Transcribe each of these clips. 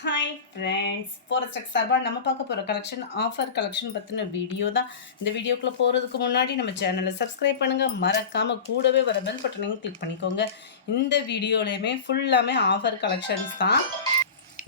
Hi friends, ஃபோரஸ்டெக் சார்பாக நம்ம பார்க்க போகிற கலெக்ஷன் ஆஃபர் கலெக்ஷன் பற்றின வீடியோ தான். இந்த வீடியோக்குள்ளே போகிறதுக்கு முன்னாடி நம்ம சேனலை சப்ஸ்கிரைப் பண்ணுங்கள், மறக்காமல் கூடவே வர பெல் பட்டனையும் கிளிக் பண்ணிக்கோங்க. இந்த வீடியோலையுமே ஃபுல்லாமே ஆஃபர் கலெக்ஷன்ஸ் தான்.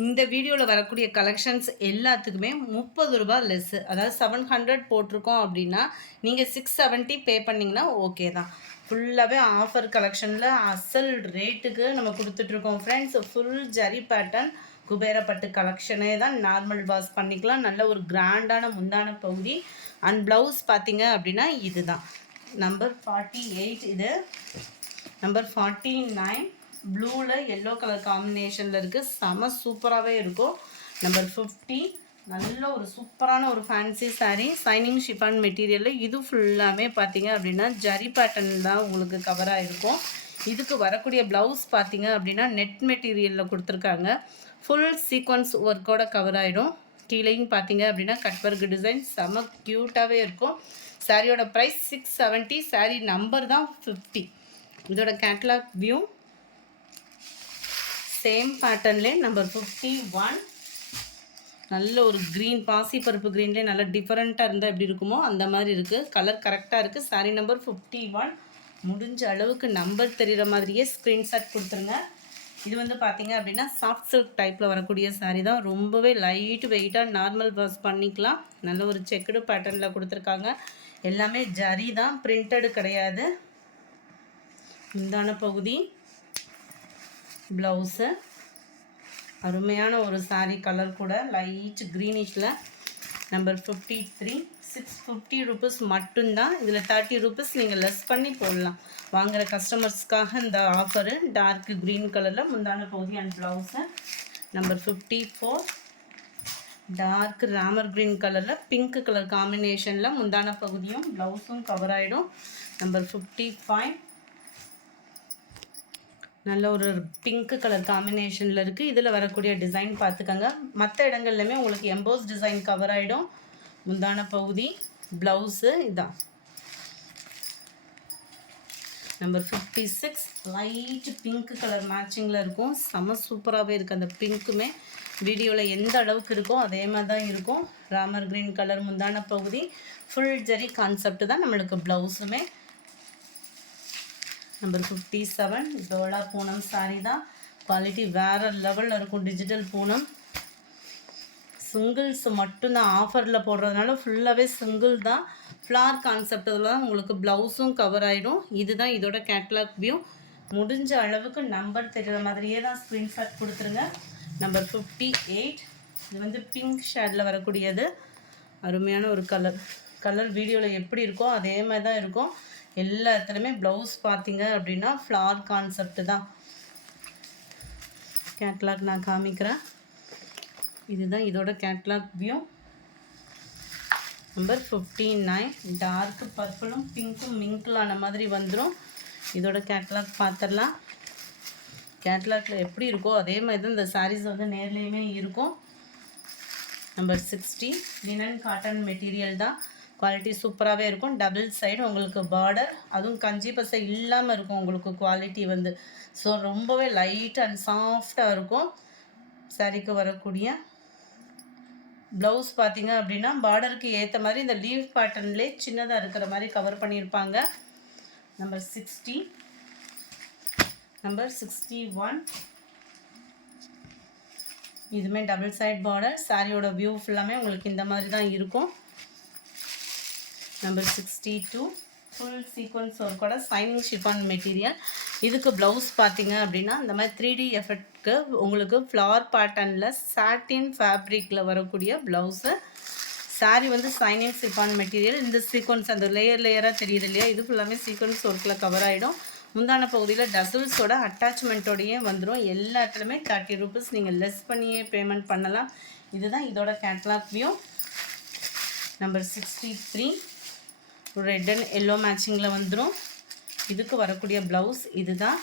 இந்த வீடியோவில் வரக்கூடிய கலெக்ஷன்ஸ் எல்லாத்துக்குமே 30 ரூபா லெஸ்ஸு, அதாவது 700 போட்டிருக்கோம் அப்படின்னா நீங்கள் 670 பே பண்ணிங்கன்னா ஓகே தான். ஃபுல்லாகவே ஆஃபர் கலெக்ஷனில் அசல் ரேட்டுக்கு நம்ம கொடுத்துட்ருக்கோம் ஃப்ரெண்ட்ஸ். ஃபுல் ஜரி பேட்டர்ன் குபேரப்பட்டு கலெக்ஷனே தான். நார்மல் வாஷ் பண்ணிக்கலாம். நல்ல ஒரு கிராண்டான முந்தான பகுதி. அண்ட் ப்ளவுஸ் பார்த்தீங்க அப்படின்னா இது தான் நம்பர் 48, இது நம்பர் 49 ப்ளூவில் எல்லோ கலர் காம்பினேஷனில் இருக்குது. செம சூப்பராகவே இருக்கும். நம்பர் 50 நல்ல ஒரு சூப்பரான ஒரு ஃபேன்சி சாரீ, சைனிங் ஷிஃபான் மெட்டீரியலில். இது ஃபுல்லாமே பார்த்தீங்க அப்படின்னா ஜரி பேட்டர்ன் தான் உங்களுக்கு கவராக இருக்கும். இதுக்கு வரக்கூடிய ப்ளவுஸ் பார்த்தீங்க அப்படின்னா நெட் மெட்டீரியலில் கொடுத்துருக்காங்க. ஃபுல் சீக்வன்ஸ் ஒர்க்கோட கவர் ஆகிடும். கீழேயும் பார்த்தீங்க அப்படின்னா கட் ஒர்க் டிசைன் செம க்யூட்டாகவே இருக்கும். சாரியோட ப்ரைஸ் 670. சாரீ நம்பர் தான் 50. இதோட கேட்லாக் வியூ சேம் பேட்டர்ன்லே நம்பர் 51. நல்ல ஒரு க்ரீன், பாசிப்பருப்பு க்ரீன்லேயே நல்ல டிஃப்ரெண்ட்டாக இருந்தால் எப்படி இருக்குமோ அந்த மாதிரி இருக்குது. கலர் கரெக்டாக இருக்குது. சாரீ நம்பர் 51. முடிஞ்ச அளவுக்கு நம்பர் தெரிகிற மாதிரியே ஸ்க்ரீன்ஷாட் கொடுத்துருங்க. இது வந்து பார்த்தீங்க அப்படின்னா சாஃப்ட் சில்க் டைப்பில் வரக்கூடிய சாரீ தான். ரொம்பவே லைட் வெயிட்டாக நார்மல் வாஷ் பண்ணிக்கலாம். நல்ல ஒரு செக்குடு பேட்டர்னில் கொடுத்துருக்காங்க. எல்லாமே ஜரி தான், பிரிண்டடு கிடையாது. முந்தான பகுதி, ப்ளவுஸு அருமையான ஒரு சாரீ. கலர் கூட லைட் க்ரீனிஷில். நம்பர் 53. 650 ருபீஸ் மட்டும்தான். இதில் 30 ருபீஸ் நீங்கள் லெஸ் பண்ணி போடலாம். வாங்குகிற கஸ்டமர்ஸ்க்காக இந்த ஆஃபரு. டார்க் க்ரீன் கலரில் முந்தான பகுதி and blouse. Number 54. Dark Ramar green கலரில் பிங்க் கலர் காம்பினேஷனில் முந்தான பகுதியும் ப்ளவுஸும் கவர் ஆகிடும். நம்பர் 55. நல்ல ஒரு பிங்க் கலர் காம்பினேஷனில் இருக்குது. இதில் வரக்கூடிய டிசைன் பார்த்துக்கோங்க. மற்ற இடங்கள்லையுமே உங்களுக்கு எம்போஸ் டிசைன் கவர் ஆகிடும். முந்தான பகுதி, ப்ளவுஸு இதான். நம்பர் 56. லைட் பிங்க் கலர் மேட்சிங்கில் இருக்கும். செம சூப்பராகவே இருக்குது. அந்த பிங்க்குமே வீடியோவில் எந்த அளவுக்கு இருக்கோ அதே மாதிரி தான் இருக்கும். ராமர் க்ரீன் கலர் முந்தான பகுதி. ஃபுல் ஜரி கான்செப்ட் தான் நம்மளுக்கு ப்ளவுஸுமே. நம்பர் 57. டோலா பூனம் சாரீ தான். குவாலிட்டி வேறு லெவலில் இருக்கும். டிஜிட்டல் பூனம். சிங்கிள்ஸ் மட்டும்தான் ஆஃபரில் போடுறதுனால ஃபுல்லாகவே சிங்கிள் தான். ஃப்ளார் கான்செப்டில் தான் உங்களுக்கு ப்ளவுஸும் கவர் ஆகிடும். இதுதான் இதோட கேட்லாக் வியூ. முடிஞ்ச அளவுக்கு நம்பர் தெரிகிற மாதிரியே தான் ஸ்க்ரீன்ஷாட் கொடுத்துருங்க. நம்பர் 58. இது வந்து பிங்க் ஷேடில் வரக்கூடியது. அருமையான ஒரு கலர் வீடியோவில் எப்படி இருக்கோ அதே மாதிரி தான் இருக்கும். எல்லா இடத்துலையுமே ப்ளவுஸ் பார்த்தீங்க அப்படின்னா ஃப்ளார் கான்செப்ட் தான். கேட்லாக் நான் காமிக்கிறேன். இதுதான் இதோட கேட்லாக் வியூ. நம்பர் 59. டார்க் பர்பிளும் பிங்க்கும் மிங்கிளான மாதிரி வந்துடும். இதோட கேட்லாக் பார்த்துடலாம். கேட்லாக்ல எப்படி இருக்கோ அதே மாதிரி தான் இந்த சாரீஸ் வந்து நேர்லேயுமே இருக்கும். நம்பர் 60. லினன் காட்டன் மெட்டீரியல் தான். குவாலிட்டி சூப்பராகவே இருக்கும். டபுள் சைடு உங்களுக்கு பார்டர், அதுவும் கஞ்சி பசை இல்லாமல் இருக்கும் உங்களுக்கு குவாலிட்டி வந்து. ஸோ ரொம்பவே லைட் அண்ட் சாஃப்டாக இருக்கும். சாரீக்கு வரக்கூடிய ப்ளவுஸ் பார்த்தீங்க அப்படின்னா பார்டருக்கு ஏற்ற மாதிரி இந்த லீவ் பேட்டர்ன்லேயே சின்னதாக இருக்கிற மாதிரி கவர் பண்ணியிருப்பாங்க. நம்பர் 60. நம்பர் 61. இதுவுமே டபுள் சைட் பார்டர். சாரியோட வியூ ஃபுல்லாமே உங்களுக்கு இந்த மாதிரி தான் இருக்கும். நம்பர் 62. ஃபுல் சீக்வன்ஸ் ஒர்க்கோட சைனிங் ஷிஃபான் மெட்டீரியல். இதுக்கு ப்ளவுஸ் பார்த்தீங்க அப்படின்னா இந்த மாதிரி 3D எஃபெக்ட்க்கு உங்களுக்கு ஃப்ளவர் பேட்டர்னில் சாட்டின் ஃபேப்ரிக்கில் வரக்கூடிய ப்ளவுஸு. சாரீ வந்து சைனிங் ஷிஃபான் மெட்டீரியல். இந்த சீக்வன்ஸ் அந்த லேயராக தெரியுது இல்லையா, இது ஃபுல்லாமே சீக்வன்ஸ் ஒர்க்கில் கவர் ஆகிடும். முந்தான பகுதியில் டசல்ஸோட அட்டாச்மெண்ட்டோடையே வந்துடும். எல்லா இடத்துலையுமே 30 ருபீஸ் நீங்கள் லெஸ் பண்ணியே பேமெண்ட் பண்ணலாம். இதுதான் இதோட catalogue view. Number 63. Red and yellow மேட்சிங்கில் வந்துடும். இதுக்கு வரக்கூடிய ப்ளவுஸ் இதுதான்.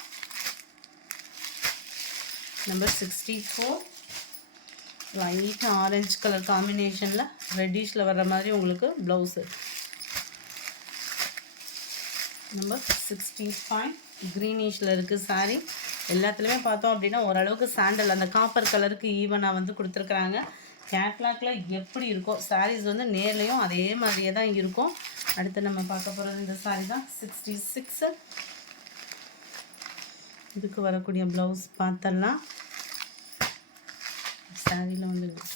நம்பர் 64. லைட் ஆரஞ்சு கலர் காம்பினேஷனில் ரெட்டிஷில் வர்ற மாதிரி உங்களுக்கு ப்ளவுஸு. நம்பர் 65. க்ரீனிஷில் இருக்குது சாரீ. எல்லாத்துலேயுமே பார்த்தோம் அப்படின்னா ஓரளவுக்கு சாண்டல் அந்த காப்பர் கலருக்கு ஈவனாக வந்து கொடுத்துருக்குறாங்க. கேட்லாகில் எப்படி இருக்கும் சாரீஸ் வந்து நேர்லேயும் அதே மாதிரியே தான் இருக்கும். அடுத்து நம்ம பார்க்க போகிறது இந்த சாரீ தான் 66. இதுக்கு வரக்கூடிய ப்ளவுஸ் பார்த்தலாம். சாரியில் வந்து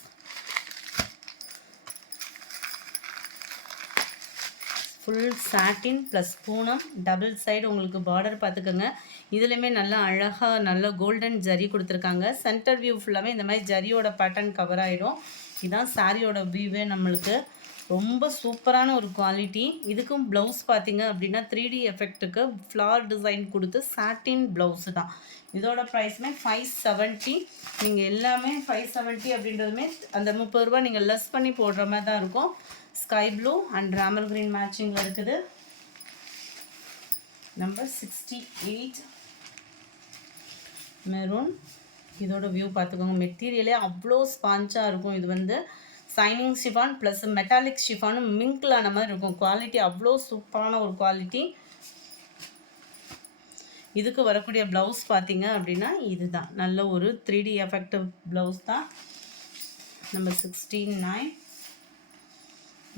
ஃபுல் சாட்டின் ப்ளஸ் பூனம் டபுள் சைடு உங்களுக்கு பார்டர் பார்த்துக்கோங்க. இதுலேயுமே நல்லா அழகாக நல்ல கோல்டன் ஜரி கொடுத்துருக்காங்க. சென்டர் வியூ ஃபுல்லாகவே இந்த மாதிரி ஜரியோட பேட்டர்ன் கவர் ஆகிடும். இதுதான் சாரியோட வியூவே நம்மளுக்கு ரொம்ப சூப்பரான ஒரு குவாலிட்டி. இதுக்கும் ப்ளவுஸ் பார்த்தீங்க அப்படின்னா 3D எஃபெக்ட்டுக்கு ஃப்ளார் டிசைன் கொடுத்து சாட்டின் ப்ளவுஸு தான். இதோட ப்ரைஸுமே 570. நீங்கள் எல்லாமே 570 அப்படின்றதுமே அந்த 30 ரூபா நீங்கள் லெஸ் பண்ணி போடுற மாதிரி தான் இருக்கும். Sky blue and Ramar green மேட்சிங்கில் இருக்குது. Number 68 maroon. இதோட வியூ பார்த்துக்கோங்க. மெட்டீரியலே அவ்வளோ ஸ்பாஞ்சாக இருக்கும். இது வந்து சைனிங் ஷிஃபான் ப்ளஸ் மெட்டாலிக் ஷிஃபானும் மிங்கில் ஆன மாதிரி இருக்கும். குவாலிட்டி அவ்வளோ சூப்பரான ஒரு குவாலிட்டி. இதுக்கு வரக்கூடிய ப்ளவுஸ் பார்த்தீங்க அப்படின்னா இதுதான் நல்ல ஒரு 3D எஃபெக்டிவ் ப்ளவுஸ் தான். நம்பர் 69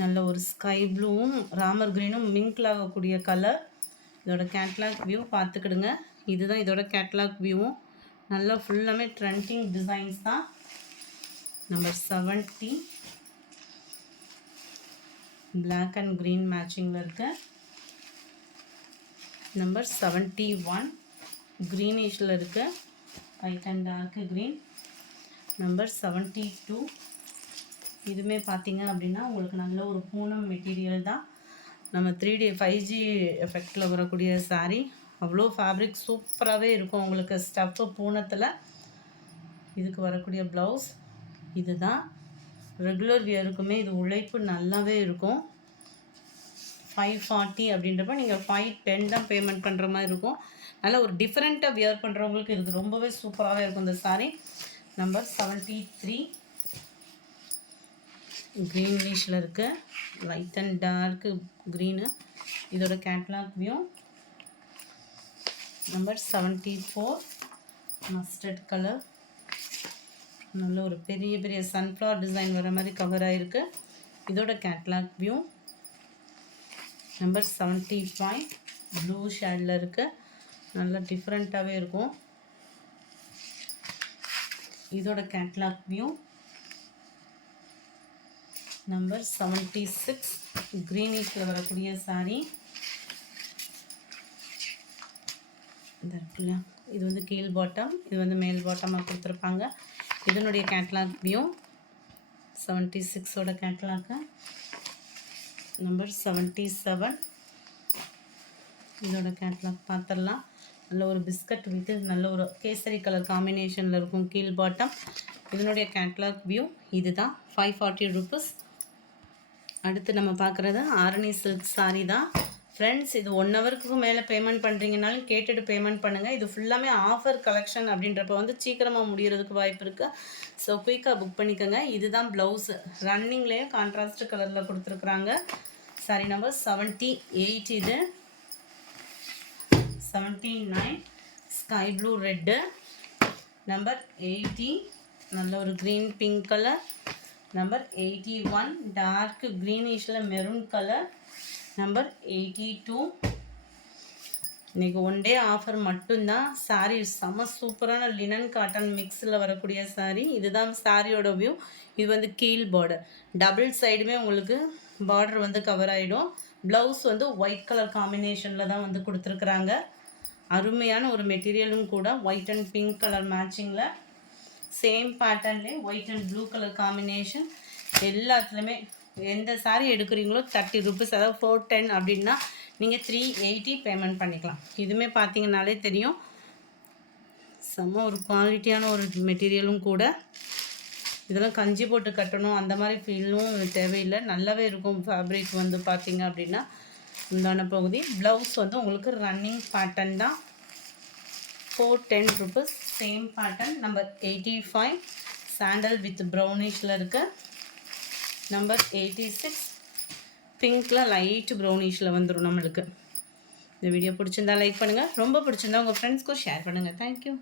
நல்ல ஒரு ஸ்கை ப்ளூவும் ராமர் க்ரீனும் மிங்கில் ஆகக்கூடிய கலர். இதோட கேட்லாக் வியூ பார்த்துக்கிடுங்க. இதுதான் இதோட கேட்லாக் வியூவும் நல்லா ஃபுல்லாமே ட்ரெண்டிங் டிசைன்ஸ் தான். நம்பர் 70 பிளாக் அண்ட் க்ரீன் மேட்சிங்கில் இருக்கு. நம்பர் 71 க்ரீனிஷில் இருக்கு, white and dark green. Number 72 இதுவுமே பார்த்தீங்க அப்படின்னா உங்களுக்கு நல்ல ஒரு பூனம் மெட்டீரியல் தான். நம்ம 3D 5G எஃபெக்டில் வரக்கூடிய சாரீ அவ்வளோ ஃபேப்ரிக் சூப்பராகவே இருக்கும் உங்களுக்கு ஸ்டஃப்பு பூனத்தில். இதுக்கு வரக்கூடிய ப்ளவுஸ் இதுதான். ரெகுலர் வியருக்குமே இது உழைப்பு நல்லாவே இருக்கும். 540 அப்படின்றப்ப நீங்கள் 510 தான் பேமெண்ட் பண்ணுற மாதிரி இருக்கும். நல்லா ஒரு டிஃப்ரெண்ட்டாக வியர் பண்ணுறவங்களுக்கு இது ரொம்பவே சூப்பராகவே இருக்கும் இந்த சாரீ. நம்பர் 73 க்ரீனிஷில் இருக்குது, லைட் அண்ட் டார்க்கு க்ரீனு. இதோட catalogue view. Number 74 mustard colour. நல்ல ஒரு பெரிய பெரிய சன்ஃப்ளவர் டிசைன் வர மாதிரி கவர் ஆகிருக்கு. இதோட கேட்லாக் வியூ. நம்பர் 75 ப்ளூ ஷேடில் இருக்குது, நல்லா டிஃப்ரெண்ட்டாகவே இருக்கும். இதோட கேட்லாக் வியூ. நம்பர் 76 க்ரீனிஷில் வரக்கூடிய சாரீ. இந்த இருக்குல்ல, இது வந்து கீழ் பாட்டம், இது வந்து மேல் பாட்டமாக கொடுத்துருப்பாங்க. இதனுடைய கேட்லாக் வியூ 76ஓட கேட்லாக்கு. நம்பர் 77 இதோட கேட்லாக் பார்த்துடலாம். நல்ல ஒரு பிஸ்கட் வித்து நல்ல ஒரு கேசரி கலர் காம்பினேஷனில் இருக்கும் கீழ் பாட்டம். இதனுடைய கேட்லாக் வியூ இதுதான். 540 ருபீஸ். அடுத்து நம்ம பார்க்குறது ஆரணி சில்க் சாரீ தான். ஃப்ரெண்ட்ஸ் இது 1 ஹவருக்கு மேலே பேமெண்ட் பண்ணுறீங்கனாலும் கேட்டுட்டு பேமெண்ட் பண்ணுங்கள். இது ஃபுல்லாமே ஆஃபர் கலெக்ஷன் அப்படின்றப்ப வந்து சீக்கிரமாக முடிகிறதுக்கு வாய்ப்பு இருக்குது. ஸோ குயிக்காக புக் பண்ணிக்கோங்க. இதுதான் ப்ளவுஸு, ரன்னிங்லேயே கான்ட்ராஸ்ட் கலரில் கொடுத்துருக்குறாங்க. சாரி நம்பர் 78 இது. 79 ஸ்கை ப்ளூ ரெட்டு. நம்பர் 80 நல்ல ஒரு green pink colour. Number 81 dark க்ரீனிஷில் மெரூன் கலர். நம்பர் 82 இன்றைக்கி 1 டே ஆஃபர் மட்டும்தான். சாரீ செம்ம சூப்பரான லினன் காட்டன் மிக்ஸில் வரக்கூடிய சாரீ. இதுதான் சாரியோட வியூ. இது வந்து கீழ் பார்டர், டபுள் சைடுமே உங்களுக்கு பார்டர் வந்து கவர் ஆகிடும். ப்ளவுஸ் வந்து ஒயிட் கலர் காம்பினேஷனில் தான் வந்து கொடுத்துருக்குறாங்க. அருமையான ஒரு மெட்டீரியலும் கூட. ஒயிட் அண்ட் பிங்க் கலர் மேட்சிங்கில் சேம் பேட்டர்ன்லேயே white and blue colour combination. எல்லாத்துலேயுமே எந்த சாரீ எடுக்கிறீங்களோ 30 ருபீஸ், அதாவது 410 அப்படின்னா நீங்கள் 380 பேமெண்ட் பண்ணிக்கலாம். இதுவுமே பார்த்தீங்கன்னாலே தெரியும் செம்ம ஒரு குவாலிட்டியான ஒரு மெட்டீரியலும் கூட. இதெல்லாம் கஞ்சி போட்டு கட்டணும் அந்த மாதிரி ஃபீலும் தேவையில்லை, நல்லாவே இருக்கும். ஃபேப்ரிக் வந்து பார்த்தீங்க அப்படின்னா உண்டான பகுதி. ப்ளவுஸ் வந்து உங்களுக்கு ரன்னிங் பேட்டர்ன் தான். 410 rupees same pattern. Number 85 sandal with ப்ரௌனிஷில் இருக்குது. நம்பர் 86 பிங்க்கில் லைட் ப்ரௌனிஷில் வந்துடும் நம்மளுக்கு. இந்த வீடியோ பிடிச்சிருந்தா லைக் பண்ணுங்கள், ரொம்ப பிடிச்சிருந்தா உங்கள் ஃப்ரெண்ட்ஸ்க்கும் ஷேர் பண்ணுங்கள். தேங்க்யூ.